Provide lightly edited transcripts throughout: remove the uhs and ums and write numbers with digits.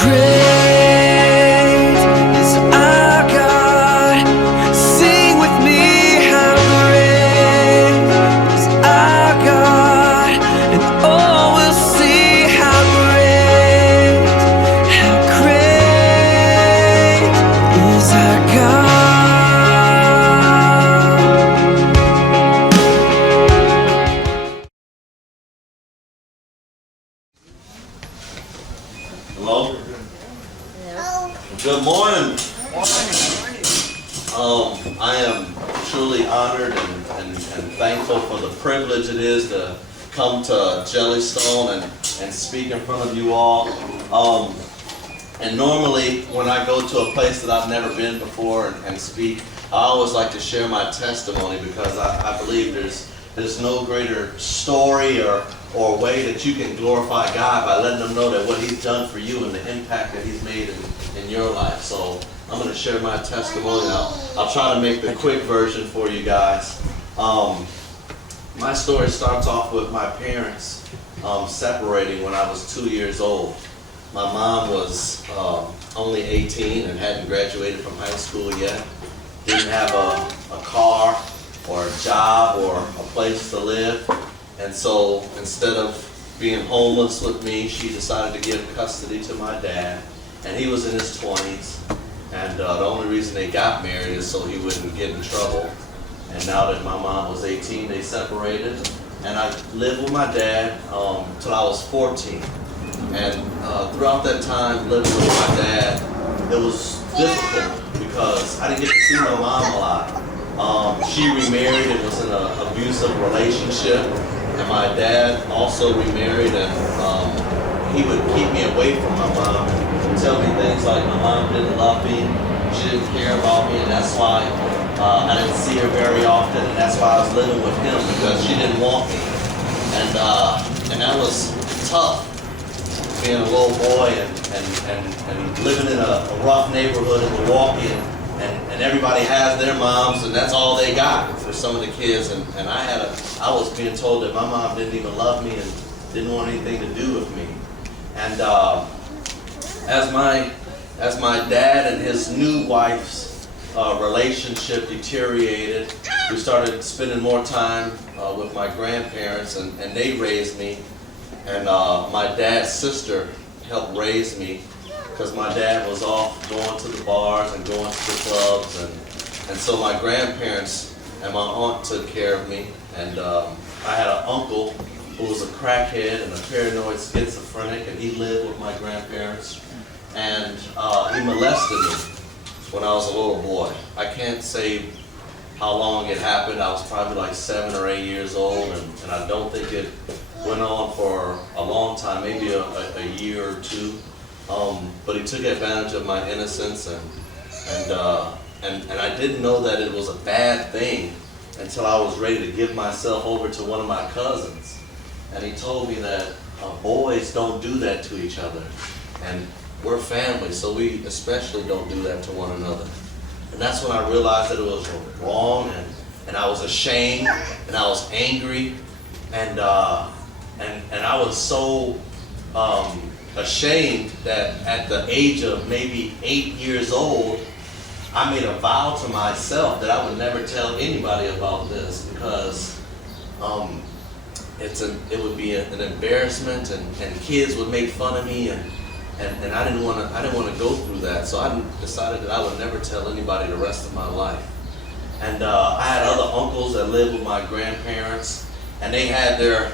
great is our God. Sing with me, how great is our God. And all will see how great is our God. Hello? Good morning. I am truly honored and thankful for the privilege it is to come to Jellystone and speak in front of you all. And normally when I go to a place that I've never been before and speak, I always like to share my testimony because I believe there's no greater story or way that you can glorify God by letting them know that what He's done for you and the impact that He's made in your life. So I'm going to share my testimony now. I'll try to make the quick version for you guys. My story starts off with my parents separating when I was 2 years old. My mom was only 18 and hadn't graduated from high school yet. Didn't have a car or a job or a place to live. And so instead of being homeless with me, she decided to give custody to my dad. And he was in his 20s. And the only reason they got married is so he wouldn't get in trouble. And now that my mom was 18, they separated. And I lived with my dad till I was 14. And throughout that time living with my dad, it was difficult because I didn't get to see my mom a lot. She remarried and was in an abusive relationship. And my dad also remarried, and he would keep me away from my mom and tell me things like my mom didn't love me, she didn't care about me, and that's why I didn't see her very often, and that's why I was living with him, because she didn't want me. And that was tough, being a little boy and living in a rough neighborhood in Milwaukee, and everybody has their moms, and that's all they got for some of the kids. And I was being told that my mom didn't even love me and didn't want anything to do with me. And as my dad and his new wife's relationship deteriorated, we started spending more time with my grandparents, and they raised me. And my dad's sister helped raise me, because my dad was off going to the bars and going to the clubs, and so my grandparents and my aunt took care of me. And I had an uncle who was a crackhead and a paranoid schizophrenic, and he lived with my grandparents, and he molested me when I was a little boy. I can't say how long it happened. I was probably like 7 or 8 years old, and I don't think it went on for a long time, maybe a year or two. But he took advantage of my innocence, and I didn't know that it was a bad thing until I was ready to give myself over to one of my cousins. And he told me that boys don't do that to each other, and we're family, so we especially don't do that to one another. And that's when I realized that it was wrong, and I was ashamed, and I was angry, and I was so ashamed that at the age of maybe 8 years old, I made a vow to myself that I would never tell anybody about this, because it would be an embarrassment, and kids would make fun of me, and I didn't want to go through that. So I decided that I would never tell anybody the rest of my life. And I had other uncles that lived with my grandparents, and they had their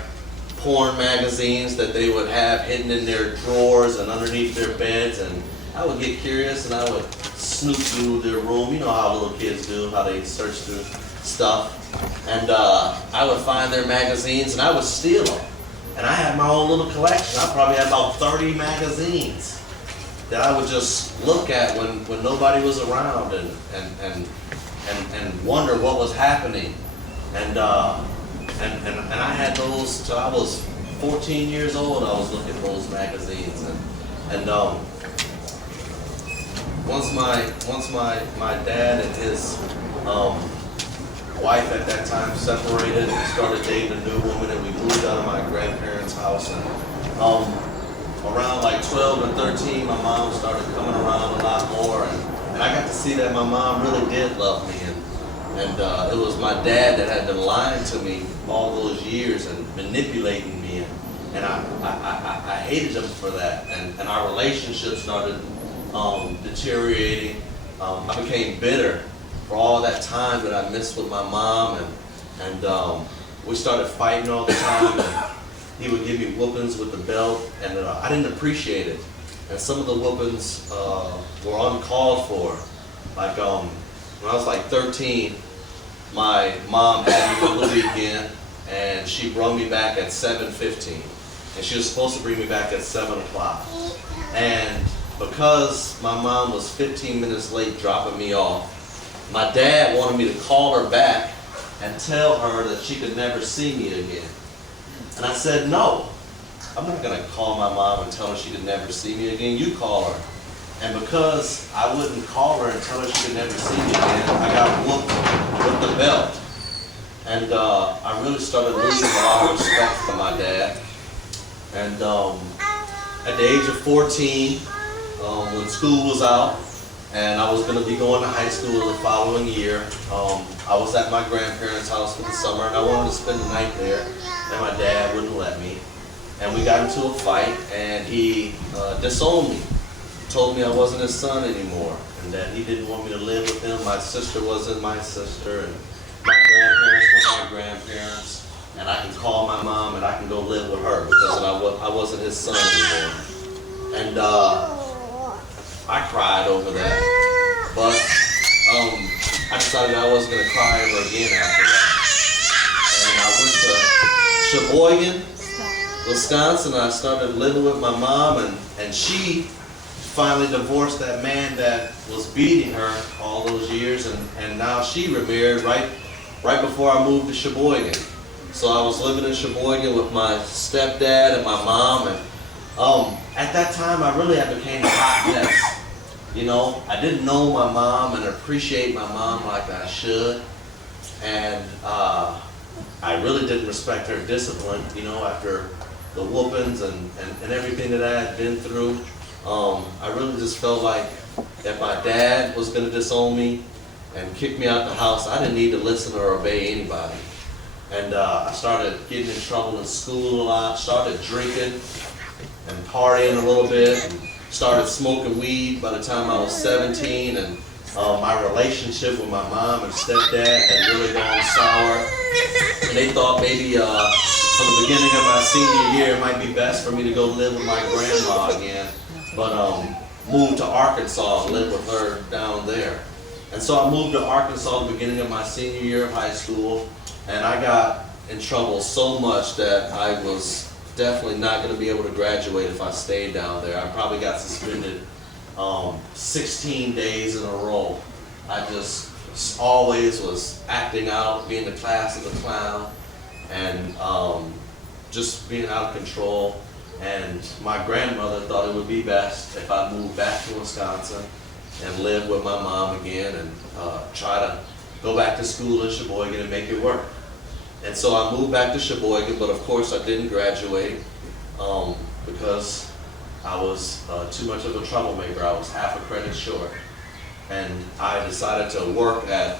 porn magazines that they would have hidden in their drawers and underneath their beds, and I would get curious and I would snoop through their room. You know how little kids do, how they search through stuff. And I would find their magazines and I would steal them. And I had my own little collection. I probably had about 30 magazines that I would just look at when nobody was around and wonder what was happening. And I had those till I was 14 years old. I was looking at those magazines, and once my dad and his wife at that time separated and started dating a new woman, and we moved out of my grandparents' house, and around like 12 and 13, my mom started coming around a lot more, and I got to see that my mom really did love me, and it was my dad that had been lying to me all those years and manipulating me, and I hated him for that, and our relationship started deteriorating. I became bitter for all that time that I missed with my mom, and we started fighting all the time, and he would give me whoopings with the belt, and I didn't appreciate it. And some of the whoopings were uncalled for. Like when I was like 13, my mom had me for the weekend, and she brought me back at 7:15, and she was supposed to bring me back at 7 o'clock. And because my mom was 15 minutes late dropping me off, my dad wanted me to call her back and tell her that she could never see me again. And I said, no, I'm not going to call my mom and tell her she could never see me again. You call her. And because I wouldn't call her and tell her she could never see me again, I got whooped with the belt. And I really started losing a lot of respect for my dad. And at the age of 14, when school was out, and I was going to be going to high school the following year, I was at my grandparents' house for the summer, and I wanted to spend the night there, and my dad wouldn't let me. And we got into a fight, and he disowned me. Told me I wasn't his son anymore, and that he didn't want me to live with him. My sister wasn't my sister, and my grandparents were my grandparents, and I can call my mom and I can go live with her because I wasn't his son anymore. And I cried over that, but I decided I wasn't going to cry ever again after that. And I went to Sheboygan, Wisconsin. I started living with my mom, and she finally divorced that man that was beating her all those years, and now she remarried right before I moved to Sheboygan. So I was living in Sheboygan with my stepdad and my mom, and at that time I really had became a hot mess. You know, I didn't know my mom and appreciate my mom like I should, and I really didn't respect her discipline, you know, after the whoopings and everything that I had been through. I really just felt like if my dad was going to disown me and kick me out the house, I didn't need to listen or obey anybody. And I started getting in trouble in school a lot, started drinking and partying a little bit, and started smoking weed by the time I was 17, and my relationship with my mom and stepdad had really gone sour. And they thought maybe from the beginning of my senior year it might be best for me to go live with my grandma again, but moved to Arkansas and lived with her down there. And so I moved to Arkansas at the beginning of my senior year of high school, and I got in trouble so much that I was definitely not going to be able to graduate if I stayed down there. I probably got suspended 16 days in a row. I just always was acting out, being the class of the clown, and just being out of control. And my grandmother thought it would be best if I moved back to Wisconsin and lived with my mom again and try to go back to school in Sheboygan and make it work. And so I moved back to Sheboygan, but of course I didn't graduate because I was too much of a troublemaker. I was half a credit short. And I decided to work at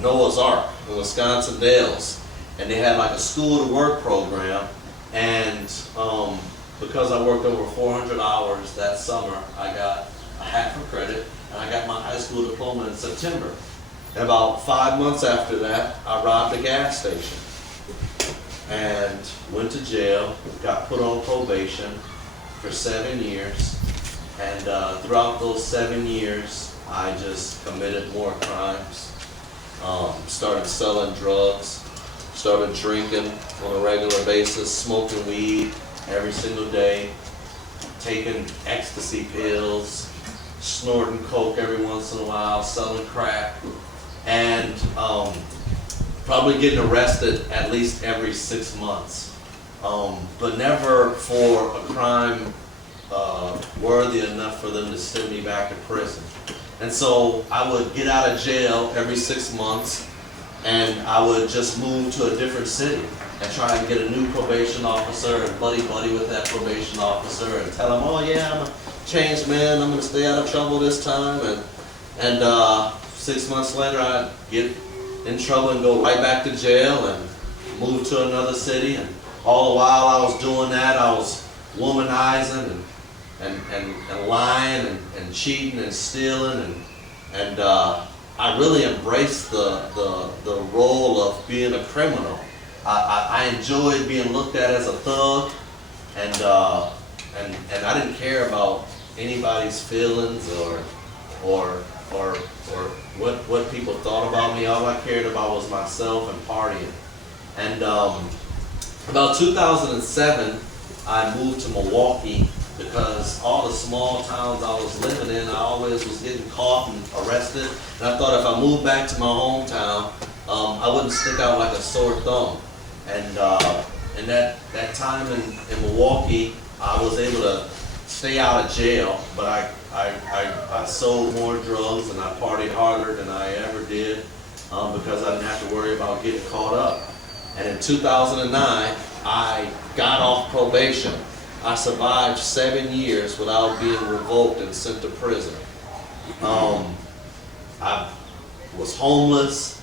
Noah's Ark in Wisconsin Dells. And they had like a school to work program. And because I worked over 400 hours that summer, I got a half a credit, and I got my high school diploma in September. And about 5 months after that, I robbed a gas station and went to jail, got put on probation for 7 years. And throughout those 7 years, I just committed more crimes, started selling drugs, started drinking on a regular basis, smoking weed every single day, taking ecstasy pills, snorting coke every once in a while, selling crack, and probably getting arrested at least every 6 months, but never for a crime worthy enough for them to send me back to prison. And so I would get out of jail every 6 months, and I would just move to a different city. and try and get a new probation officer and buddy with that probation officer and tell him, oh yeah, I'm a changed man, I'm gonna stay out of trouble this time, and 6 months later I'd get in trouble and go right back to jail and move to another city, and all the while I was doing that, I was womanizing and lying and cheating and stealing, and I really embraced the role of being a criminal. I enjoyed being looked at as a thug, and I didn't care about anybody's feelings or what people thought about me. All I cared about was myself and partying. And about 2007, I moved to Milwaukee because all the small towns I was living in, I always was getting caught and arrested. And I thought if I moved back to my hometown, I wouldn't stick out like a sore thumb. And in that time in Milwaukee, I was able to stay out of jail, but I sold more drugs and I partied harder than I ever did because I didn't have to worry about getting caught up. And in 2009, I got off probation. I survived 7 years without being revoked and sent to prison. I was homeless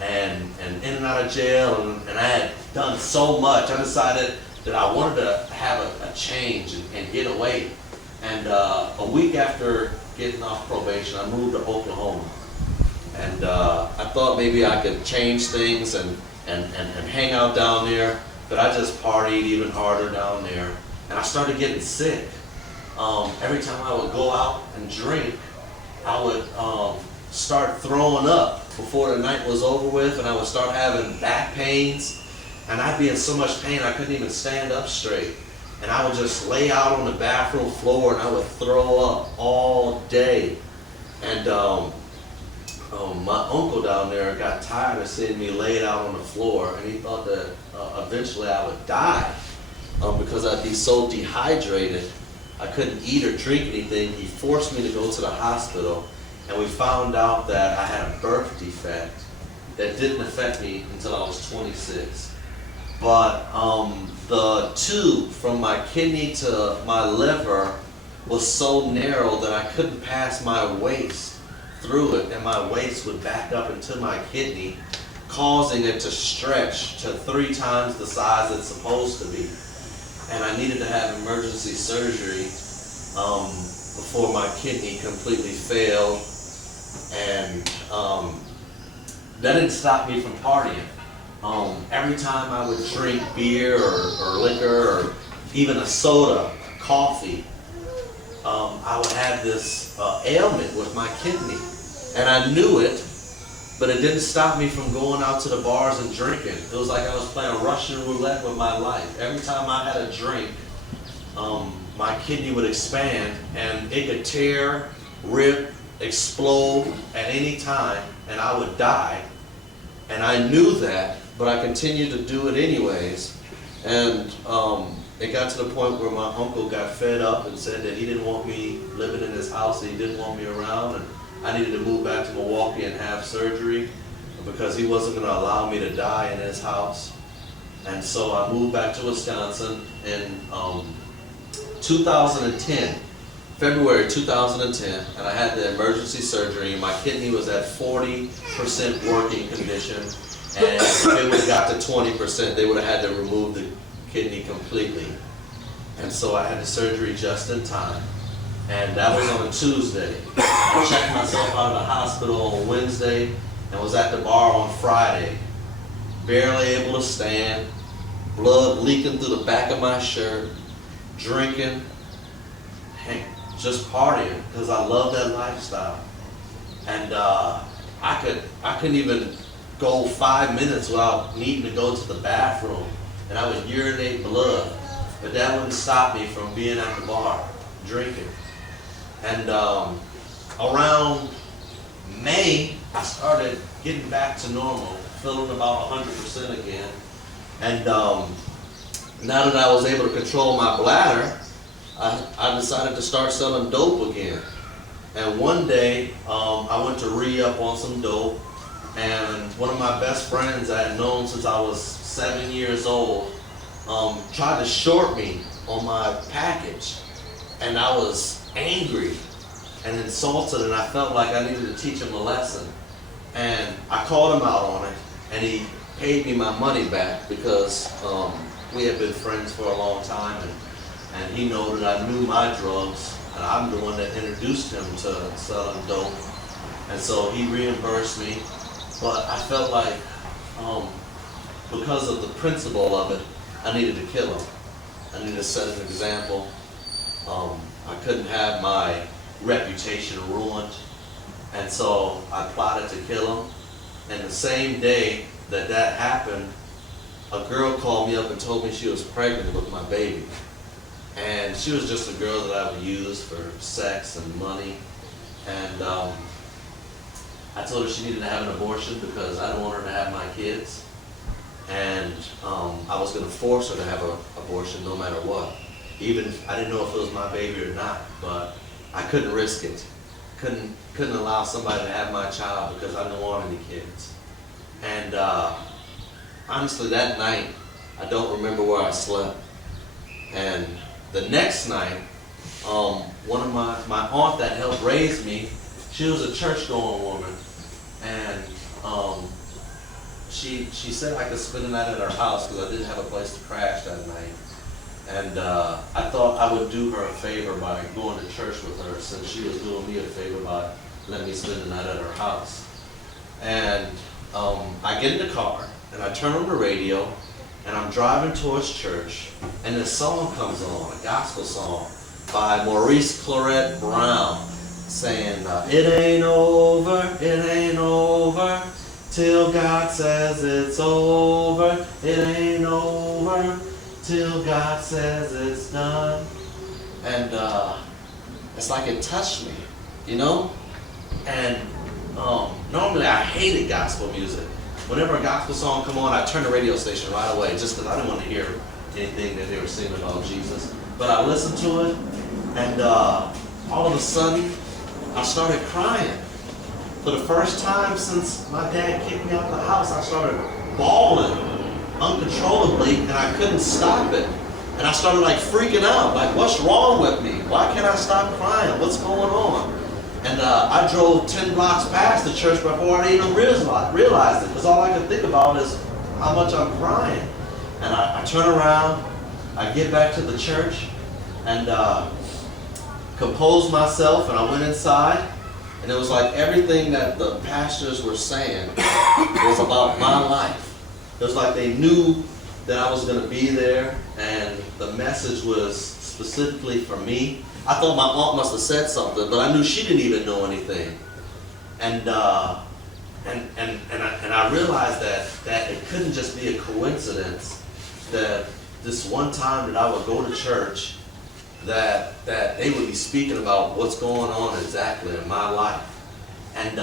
and in and out of jail, and I had done so much. I decided that I wanted to have a change and get away. And a week after getting off probation, I moved to Oklahoma. And I thought maybe I could change things and hang out down there, but I just partied even harder down there. And I started getting sick. Every time I would go out and drink, I would start throwing up before the night was over with, and I would start having back pains, and I'd be in so much pain I couldn't even stand up straight. And I would just lay out on the bathroom floor and I would throw up all day. And my uncle down there got tired of seeing me laid out on the floor, and he thought that eventually I would die because I'd be so dehydrated. I couldn't eat or drink anything. He forced me to go to the hospital, and we found out that I had a birth defect that didn't affect me until I was 26. But the tube from my kidney to my liver was so narrow that I couldn't pass my waist through it, and my waist would back up into my kidney, causing it to stretch to 3 times the size it's supposed to be. And I needed to have emergency surgery before my kidney completely failed. And that didn't stop me from partying. Every time I would drink beer or liquor or even a soda, coffee, I would have this ailment with my kidney. And I knew it, but it didn't stop me from going out to the bars and drinking. It was like I was playing Russian roulette with my life. Every time I had a drink, my kidney would expand, and it could tear, rip, explode at any time, and I would die. And I knew that, but I continued to do it anyways. And it got to the point where my uncle got fed up and said that he didn't want me living in his house, and he didn't want me around, and I needed to move back to Milwaukee and have surgery because he wasn't going to allow me to die in his house. And so I moved back to Wisconsin in 2010, February 2010, and I had the emergency surgery. My kidney was at 40% working condition, and if it would have got to 20%, they would have had to remove the kidney completely. And so I had the surgery just in time. And that was on a Tuesday. I checked myself out of the hospital on Wednesday and was at the bar on Friday. Barely able to stand, blood leaking through the back of my shirt, drinking, just partying because I love that lifestyle. And I couldn't even go 5 minutes without needing to go to the bathroom, and I would urinate blood. But that wouldn't stop me from being at the bar, drinking. And around May, I started getting back to normal, feeling about 100% again. And now that I was able to control my bladder, I decided to start selling dope again. And one day, I went to re-up on some dope, And one of my best friends I had known since I was 7 years old tried to short me on my package. And I was angry and insulted, and I felt like I needed to teach him a lesson. And I called him out on it, and he paid me my money back because we had been friends for a long time, and he knew that I knew my drugs, and I'm the one that introduced him to selling dope. And so he reimbursed me, but I felt like because of the principle of it, I needed to kill him. I needed to set an example. I couldn't have my reputation ruined, and so I plotted to kill him. And the same day that that happened, a girl called me up and told me she was pregnant with my baby. And she was just a girl that I would use for sex and money. And I told her she needed to have an abortion because I didn't want her to have my kids. And I was going to force her to have an abortion no matter what. Even, I didn't know if it was my baby or not, but I couldn't risk it. Couldn't allow somebody to have my child because I didn't want any kids. And honestly, that night, I don't remember where I slept. And the next night, one of my aunt that helped raise me, she was a church-going woman, and she said I could spend the night at her house because I didn't have a place to crash that night. And I thought I would do her a favor by going to church with her, since she was doing me a favor by letting me spend the night at her house. And I get in the car, and I turn on the radio, and I'm driving towards church, and this song comes on, a gospel song by Maurice Claret Brown, saying, it ain't over, till God says it's over. It ain't over, till God says it's done. And it's like it touched me, you know? And normally I hated gospel music. Whenever a gospel song come on, I turn the radio station right away, just because I didn't want to hear anything that they were singing about Jesus. But I listened to it, and all of a sudden, I started crying. For the first time since my dad kicked me out of the house, I started bawling uncontrollably, and I couldn't stop it. And I started like freaking out, like, what's wrong with me? Why can't I stop crying? What's going on? And I drove 10 blocks past the church before I even realized it, because all I could think about is how much I'm crying. And I turn around, I get back to the church, and composed myself, and I went inside, and it was like everything that the pastors were saying was about my life. It was like they knew that I was going to be there, and the message was specifically for me. I thought my aunt must have said something, but I knew she didn't even know anything. And I realized that it couldn't just be a coincidence that this one time that I would go to church, that they would be speaking about what's going on exactly in my life. And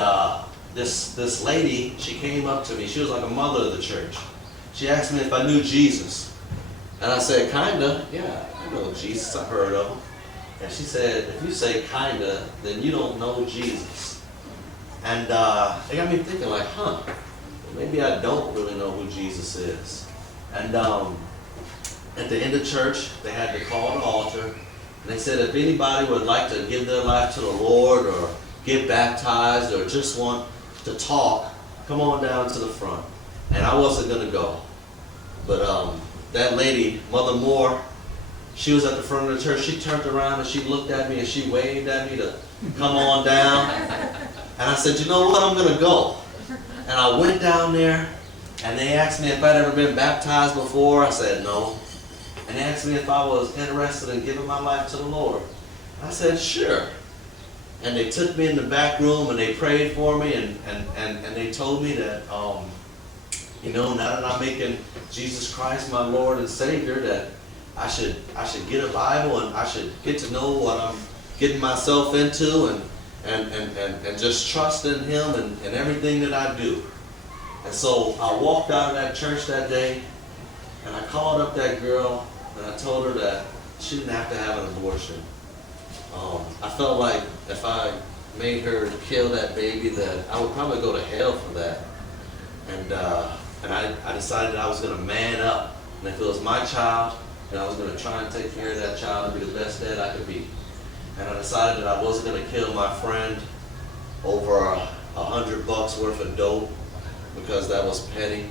this lady, she came up to me. She was like a mother of the church. She asked me if I knew Jesus. And I said, kinda. Yeah, I know Jesus. I've heard of him. And she said, if you say kinda, then you don't know Jesus. And it got me thinking, like, maybe I don't really know who Jesus is. And at the end of church, they had to call the altar. And they said, if anybody would like to give their life to the Lord, or get baptized, or just want to talk, come on down to the front. And I wasn't going to go. But that lady, Mother Moore, she was at the front of the church. She turned around and she looked at me and she waved at me to come on down. And I said, you know what, I'm going to go. And I went down there, and they asked me if I'd ever been baptized before. I said no. And they asked me if I was interested in giving my life to the Lord. I said, sure. And they took me in the back room and they prayed for me, and they told me that, now that I'm making Jesus Christ my Lord and Savior, that I should get a Bible, and I should get to know what I'm getting myself into, and just trust in Him and everything that I do. And so I walked out of that church that day, and I called up that girl, and I told her that she didn't have to have an abortion. I felt like if I made her kill that baby, that I would probably go to hell for that. And I decided I was going to man up. And if it was my child, then I was going to try and take care of that child and be the best dad I could be. And I decided that I wasn't going to kill my friend over $100 worth of dope because that was petty,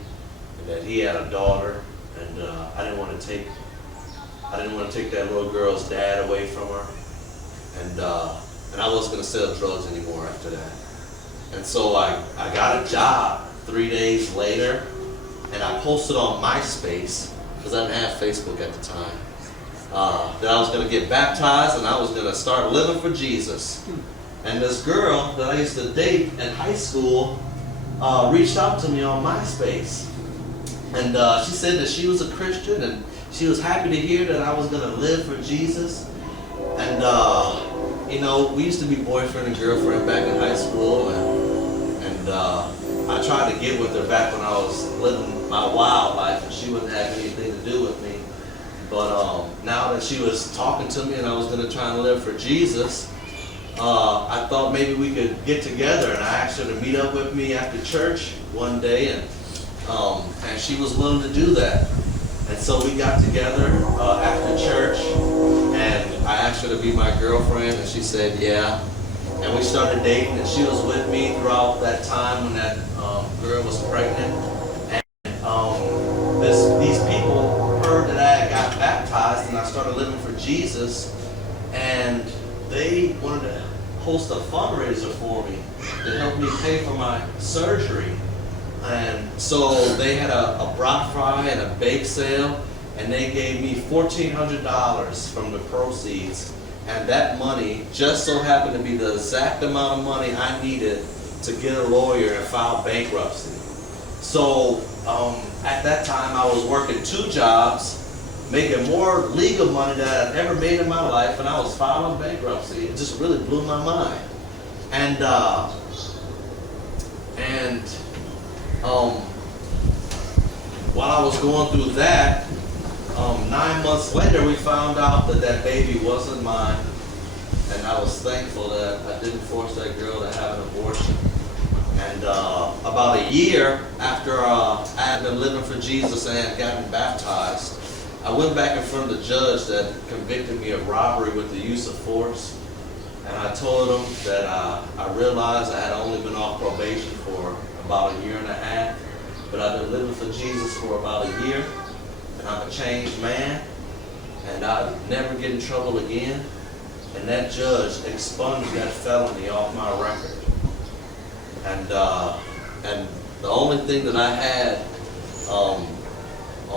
and that he had a daughter, and I didn't want to take that little girl's dad away from her, and I wasn't going to sell drugs anymore after that. And so I got a job 3 days later, and I posted on MySpace, because I didn't have Facebook at the time, that I was going to get baptized and I was going to start living for Jesus. And this girl that I used to date in high school reached out to me on MySpace. And she said that she was a Christian and she was happy to hear that I was going to live for Jesus. And, you know, we used to be boyfriend and girlfriend back in high school. And I tried to get with her back when I was living my wild life and she wouldn't have anything to do with me. But now that she was talking to me and I was going to try and live for Jesus, I thought maybe we could get together, and I asked her to meet up with me after church one day, and she was willing to do that. And so we got together after church, and I asked her to be my girlfriend, and she said yeah. And we started dating, and she was with me throughout that time when that girl was pregnant. And these people heard that I had got baptized, and I started living for Jesus, and they wanted to host a fundraiser for me to help me pay for my surgery. And so they had a brat fry and a bake sale, and they gave me $1,400 from the proceeds. And that money just so happened to be the exact amount of money I needed to get a lawyer and file bankruptcy. So at that time I was working 2 jobs, making more legal money than I'd ever made in my life, and I was filing bankruptcy. It just really blew my mind. And while I was going through that, 9 months later we found out that that baby wasn't mine, and I was thankful that I didn't force that girl to have an abortion. And about a year after I had been living for Jesus and had gotten baptized, I went back in front of the judge that convicted me of robbery with the use of force, and I told him that I realized I had only been off probation for about 1.5 years, but I've been living for Jesus for about a year, and I'm a changed man, and I'd never get in trouble again. And that judge expunged that felony off my record. And the only thing that I had on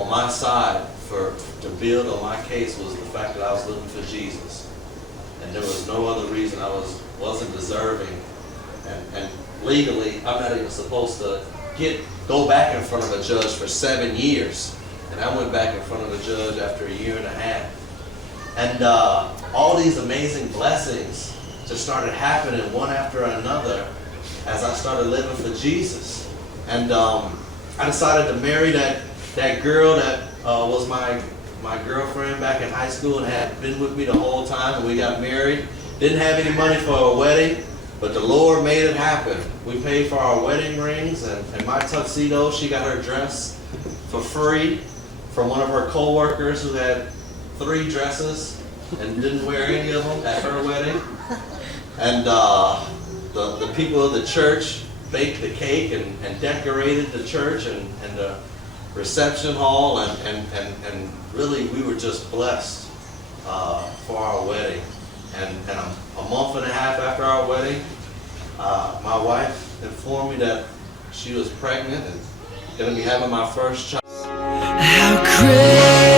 my side to build on my case was the fact that I was living for Jesus, and there was no other reason. I wasn't deserving, and legally I'm not even supposed to go back in front of a judge for 7 years, and I went back in front of a judge after 1.5 years. And all these amazing blessings just started happening one after another as I started living for Jesus. And I decided to marry that girl that was my girlfriend back in high school and had been with me the whole time, and we got married. Didn't have any money for a wedding, but the Lord made it happen. We paid for our wedding rings, and my tuxedo, she got her dress for free from one of her co-workers who had 3 dresses and didn't wear any of them at her wedding. And the people of the church baked the cake and decorated the church and the reception hall, and really we were just blessed for our wedding. And a month and a half after our wedding, my wife informed me that she was pregnant and going to be having my first child. How great